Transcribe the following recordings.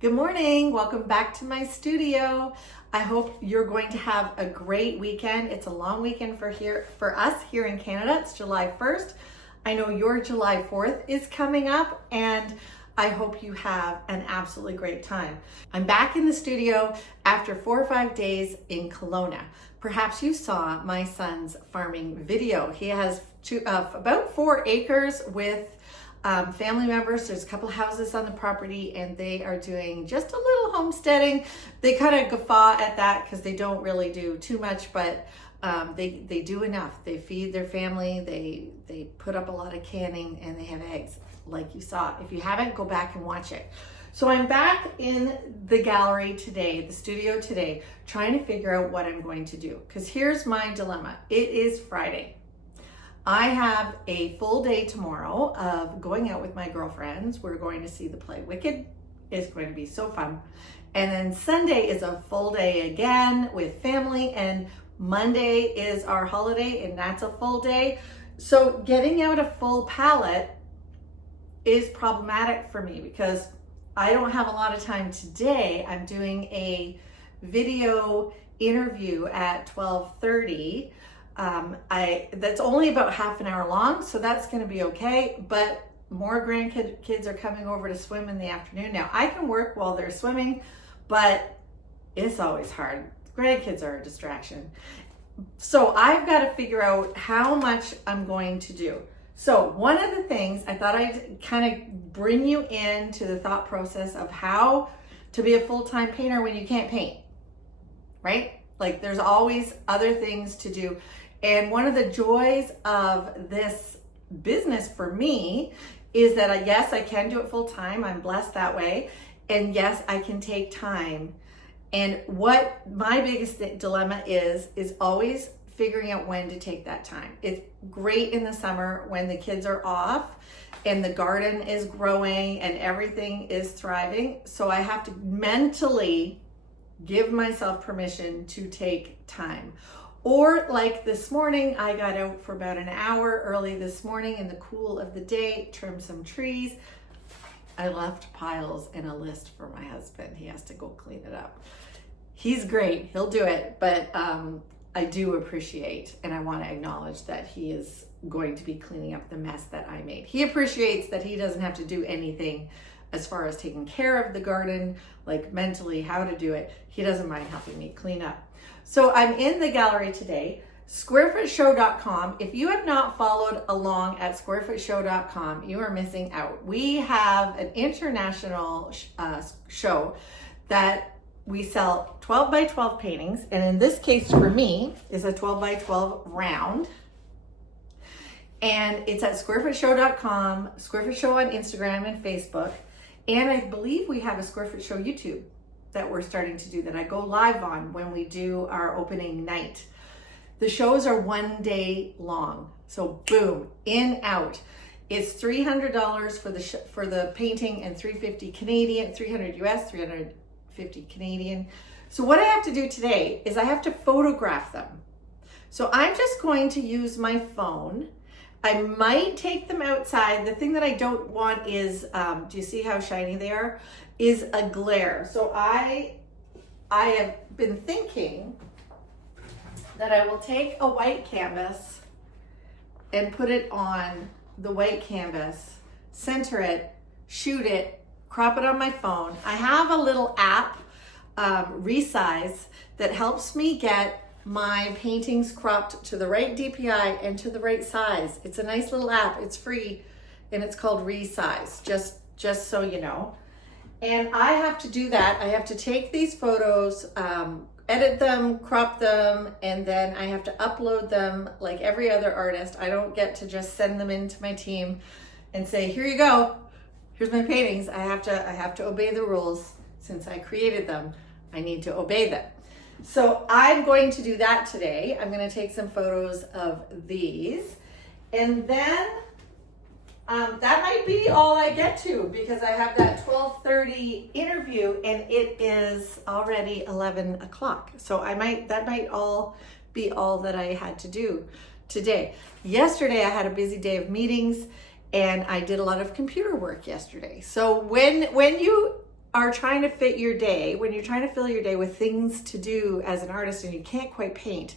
Good morning. Welcome back to my studio. I hope you're going to have a great weekend. It's a long weekend for us here in Canada. It's July 1st. I know your July 4th is coming up, and I hope you have an absolutely great time. I'm back in the studio after 4 or 5 days in Kelowna. Perhaps you saw my son's farming video. He has about 4 acres with family members. There's a couple houses on the property, and they are doing just a little homesteading. They kind of guffaw at that because they don't really do too much, but they do enough. They feed their family. They put up a lot of canning, and they have eggs like you saw. If you haven't, go back and watch it. So I'm back in the gallery today, the studio today, trying to figure out what I'm going to do. Because here's my dilemma. It is Friday. I have a full day tomorrow of going out with my girlfriends. We're going to see the play Wicked. It's going to be so fun. And then Sunday is a full day again with family, and Monday is our holiday, and that's a full day. So getting out a full palette is problematic for me because I don't have a lot of time today. I'm doing a video interview at 12:30. That's only about half an hour long, so that's going to be okay. But more grandkids are coming over to swim in the afternoon. Now I can work while they're swimming, but it's always hard. Grandkids are a distraction. So I've got to figure out how much I'm going to do. So one of the things I thought I'd kind of bring you into the thought process of how to be a full-time painter when you can't paint, right? Like there's always other things to do. And one of the joys of this business for me is that yes, I can do it full time. I'm blessed that way. And yes, I can take time. And what my biggest dilemma is always figuring out when to take that time. It's great in the summer when the kids are off and the garden is growing and everything is thriving. So I have to mentally give myself permission to take time. Or like this morning, I got out for about an hour early this morning in the cool of the day, trimmed some trees. I left piles and a list for my husband. He has to go clean it up. He's great, he'll do it, but I do appreciate and I want to acknowledge that he is going to be cleaning up the mess that I made. He appreciates that he doesn't have to do anything as far as taking care of the garden, like mentally how to do it. He doesn't mind helping me clean up. So I'm in the gallery today, squarefootshow.com. If you have not followed along at squarefootshow.com, you are missing out. We have an international show that we sell 12 by 12 paintings. And in this case for me is a 12 by 12 round. And it's at squarefootshow.com, Squarefoot Show on Instagram and Facebook. And I believe we have a Squarefoot Show YouTube that we're starting to do that I go live on when we do our opening night. The shows are 1 day long. So boom, in, out. It's $300 for the painting and $350 Canadian, 300 US, 350 Canadian. So what I have to do today is I have to photograph them. So I'm just going to use my phone. I might take them outside. The thing that I don't want is, do you see how shiny they are? Is a glare. So I have been thinking that I will take a white canvas and put it on the white canvas, center it, shoot it, crop it on my phone. I have a little app, Resize, that helps me get my paintings cropped to the right DPI and to the right size. It's a nice little app. It's free and it's called Resize, just so you know. And I have to do that. I have to take these photos, edit them, crop them, and then I have to upload them like every other artist. I don't get to just send them into my team and say, here you go, here's my paintings. I have to obey the rules. Since I created them, I need to obey them. So I'm going to do that today. I'm going to take some photos of these, and then that might be all I get to because I have that 12:30 interview and it is already 11 o'clock. So that might all be all that I had to do today. Yesterday I had a busy day of meetings and I did a lot of computer work yesterday. So when you are trying to fit your day, when you're trying to fill your day with things to do as an artist and you can't quite paint,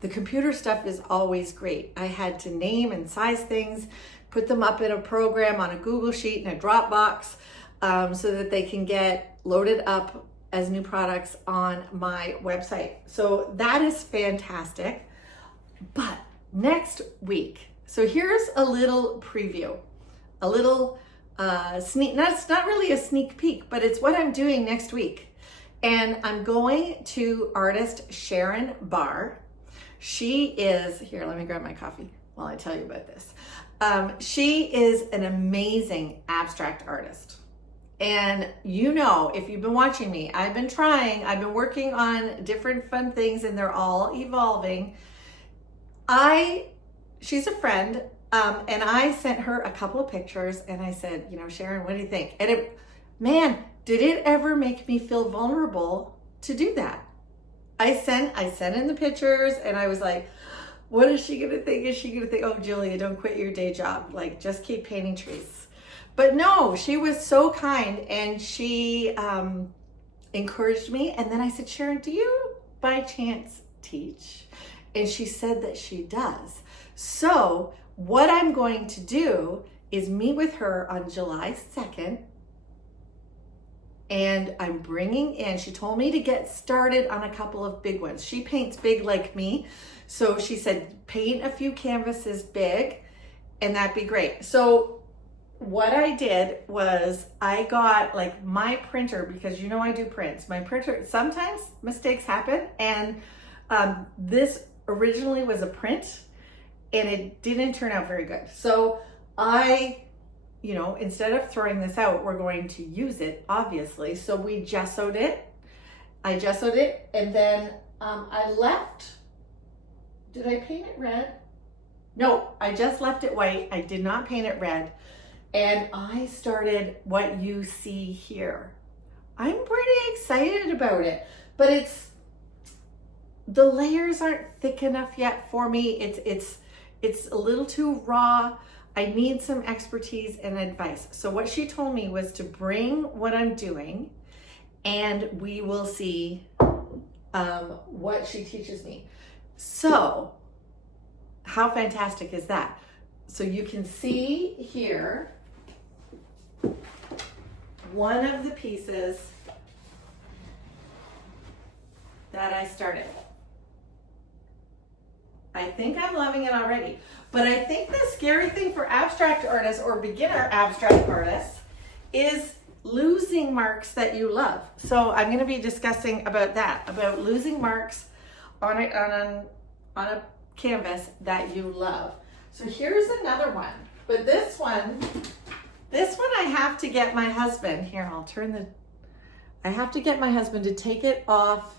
the computer stuff is always great. I had to name and size things, put them up in a program on a Google Sheet and a Dropbox so that they can get loaded up as new products on my website. So that is fantastic. But next week, so here's a little preview, a little sneak, it's not really a sneak peek, but it's what I'm doing next week. And I'm going to artist Sharon Barr. She is, here, let me grab my coffee while I tell you about this. She is an amazing abstract artist. And you know, if you've been watching me, I've been working on different fun things and they're all evolving. She's a friend, and I sent her a couple of pictures and I said, you know, Sharon, what do you think? And man, did it ever make me feel vulnerable to do that? I sent in the pictures and I was like, what is she gonna think? Is she gonna think, oh, Julia, don't quit your day job. Like, just keep painting trees. But no, she was so kind and she encouraged me. And then I said, Sharon, do you by chance teach? And she said that she does. So what I'm going to do is meet with her on July 2nd. And I'm bringing in, she told me to get started on a couple of big ones. She paints big like me. So she said, paint a few canvases big and that'd be great. So what I did was I got like my printer, because you know I do prints. My printer, sometimes mistakes happen. And this originally was a print and it didn't turn out very good. So you know, instead of throwing this out, we're going to use it, obviously. So we gessoed it. I gessoed it, and then I left. Did I paint it red? No, I just left it white. I did not paint it red. And I started what you see here. I'm pretty excited about it, but the layers aren't thick enough yet for me. It's a little too raw. I need some expertise and advice. So what she told me was to bring what I'm doing and we will see what she teaches me. So how fantastic is that? So you can see here one of the pieces that I started. I think I'm loving it already. But I think the scary thing for abstract artists or beginner abstract artists is losing marks that you love. So I'm going to be discussing about that, about losing marks on a canvas that you love. So here's another one. But this one I have to get my husband, here I have to get my husband to take it off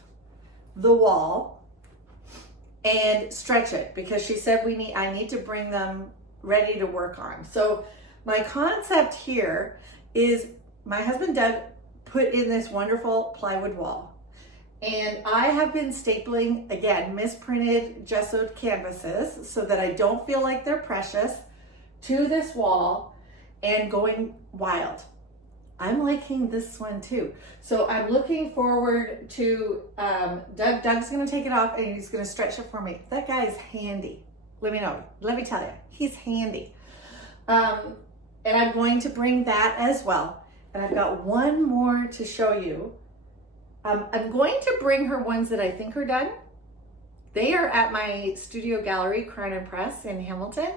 the wall and stretch it, because she said I need to bring them ready to work on. So my concept here is my husband Doug put in this wonderful plywood wall. And I have been stapling, again, misprinted gessoed canvases so that I don't feel like they're precious to this wall and going wild. I'm liking this one too. So I'm looking forward to Doug. Doug's gonna take it off and he's gonna stretch it for me. That guy is handy. Let me know. Let me tell you, he's handy. And I'm going to bring that as well. And I've got one more to show you. I'm going to bring her ones that I think are done. They are at my studio gallery, Crown and Press in Hamilton.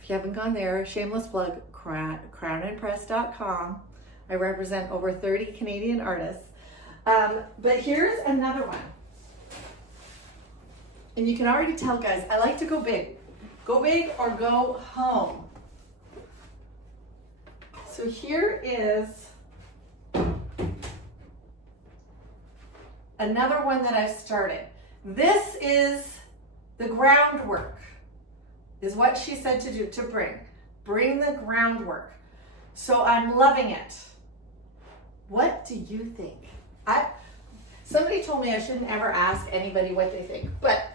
If you haven't gone there, shameless plug, crownandpress.com. I represent over 30 Canadian artists. But here's another one. And you can already tell, guys, I like to go big. Go big or go home. So here is another one that I started. This is the groundwork, is what she said to do, to bring the groundwork. So I'm loving it. What do you think? Somebody told me I shouldn't ever ask anybody what they think, but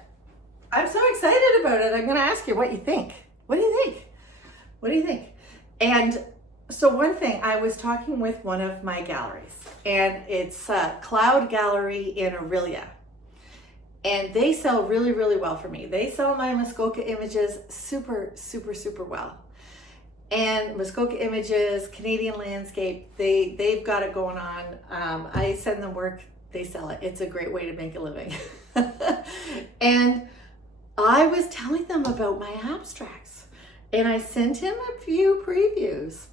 I'm so excited about it. I'm going to ask you what you think. What do you think? What do you think? And So one thing, I was talking with one of my galleries, and it's a Cloud Gallery in Aurelia. And they sell really, really well for me. They sell my Muskoka images super, super, super well. And Muskoka Images, Canadian Landscape, they've got it going on. I send them work, they sell it. It's a great way to make a living. And I was telling them about my abstracts, and I sent him a few previews.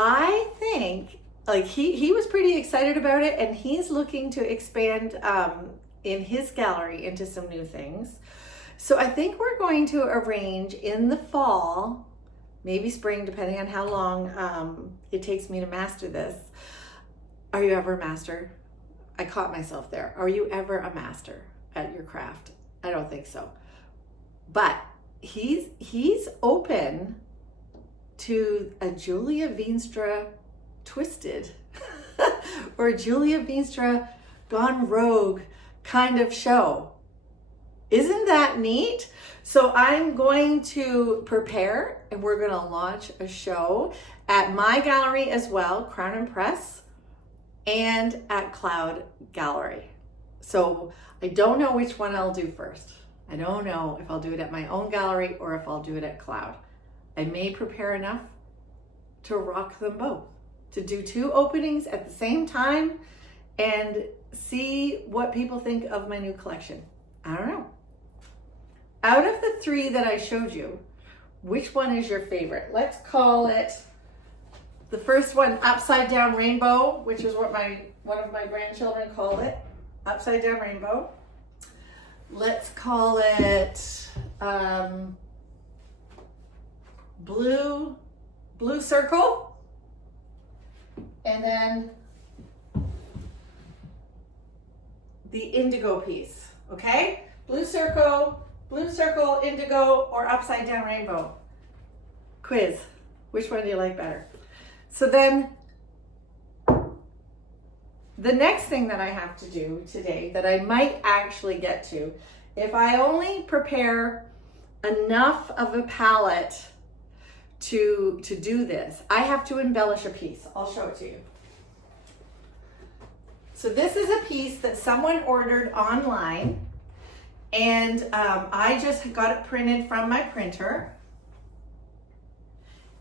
I think, like, he was pretty excited about it, and he's looking to expand in his gallery into some new things. So I think we're going to arrange in the fall, maybe spring, depending on how long it takes me to master this. Are you ever a master? I caught myself there. Are you ever a master at your craft? I don't think so. But he's open to a Julia Veenstra twisted or Julia Veenstra gone rogue kind of show. Isn't that neat? So I'm going to prepare, and we're going to launch a show at my gallery as well, Crown and Press, and at Cloud Gallery. So I don't know which one I'll do first. I don't know if I'll do it at my own gallery or if I'll do it at Cloud. I may prepare enough to rock them both, to do 2 openings at the same time and see what people think of my new collection. I don't know. Out of the 3 that I showed you, which one is your favorite? Let's call it the first one, Upside Down Rainbow, which is what one of my grandchildren called it, Upside Down Rainbow. Let's call it Blue Circle. And then the indigo piece, okay? Blue circle, indigo, or upside down rainbow. Quiz, which one do you like better? So then, the next thing that I have to do today that I might actually get to, if I only prepare enough of a palette to do this, I have to embellish a piece. I'll show it to you. So this is a piece that someone ordered online, and I just got it printed from my printer.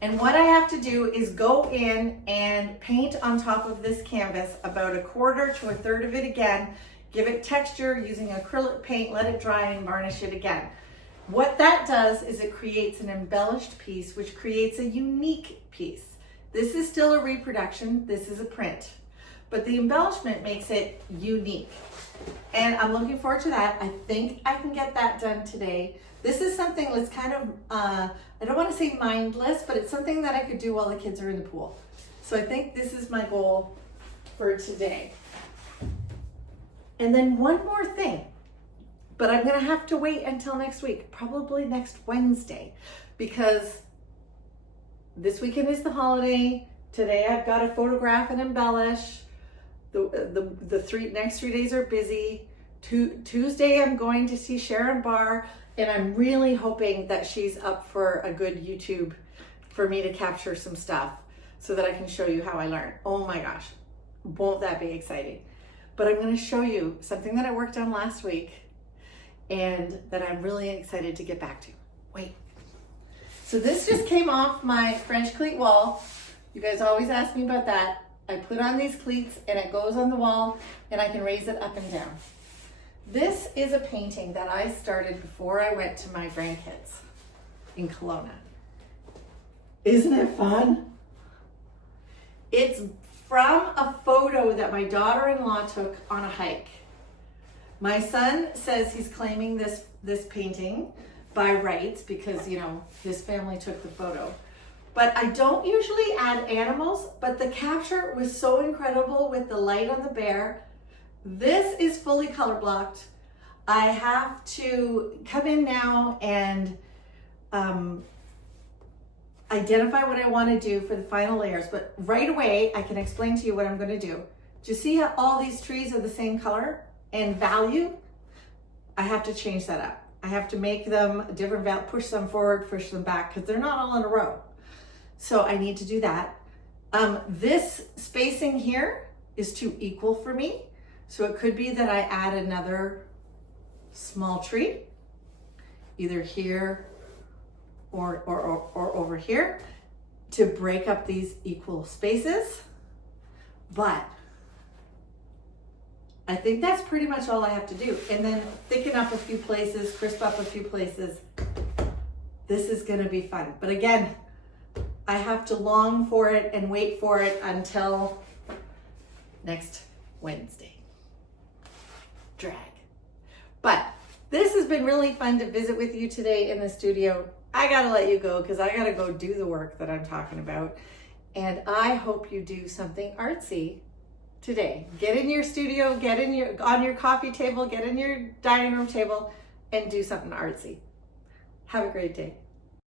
And what I have to do is go in and paint on top of this canvas about 1/4 to 1/3 of it again, give it texture using acrylic paint, let it dry, and varnish it again. What that does is it creates an embellished piece, which creates a unique piece. This is still a reproduction, this is a print, but the embellishment makes it unique. And I'm looking forward to that. I think I can get that done today. This is something that's kind of, I don't want to say mindless, but it's something that I could do while the kids are in the pool. So I think this is my goal for today. And then one more thing, but I'm going to have to wait until next week, probably next Wednesday, because this weekend is the holiday. Today I've got to photograph and embellish. The next 3 days are busy. Tuesday I'm going to see Sharon Barr, and I'm really hoping that she's up for a good YouTube for me to capture some stuff so that I can show you how I learn. Oh my gosh, won't that be exciting? But I'm going to show you something that I worked on last week and that I'm really excited to get back to. Wait. So this just came off my French cleat wall. You guys always ask me about that. I put on these cleats and it goes on the wall and I can raise it up and down. This is a painting that I started before I went to my grandkids in Kelowna. Isn't it fun? It's from a photo that my daughter-in-law took on a hike. My son says he's claiming this painting by rights because, you know, his family took the photo. But I don't usually add animals, but the capture was so incredible with the light on the bear. This is fully color blocked. I have to come in now and identify what I want to do for the final layers, but right away I can explain to you what I'm going to do. Do you see how all these trees are the same color and value? I have to change that up. I have to make them a different value, push them forward, push them back, because they're not all in a row. So I need to do that. This spacing here is too equal for me. So it could be that I add another small tree, either here or over here, to break up these equal spaces. But I think that's pretty much all I have to do. And then thicken up a few places, crisp up a few places. This is gonna be fun. But again, I have to long for it and wait for it until next Wednesday. Drag. But this has been really fun to visit with you today in the studio. I gotta let you go because I gotta go do the work that I'm talking about. And I hope you do something artsy today. Get in your studio, get in on your coffee table, get in your dining room table and do something artsy. Have a great day.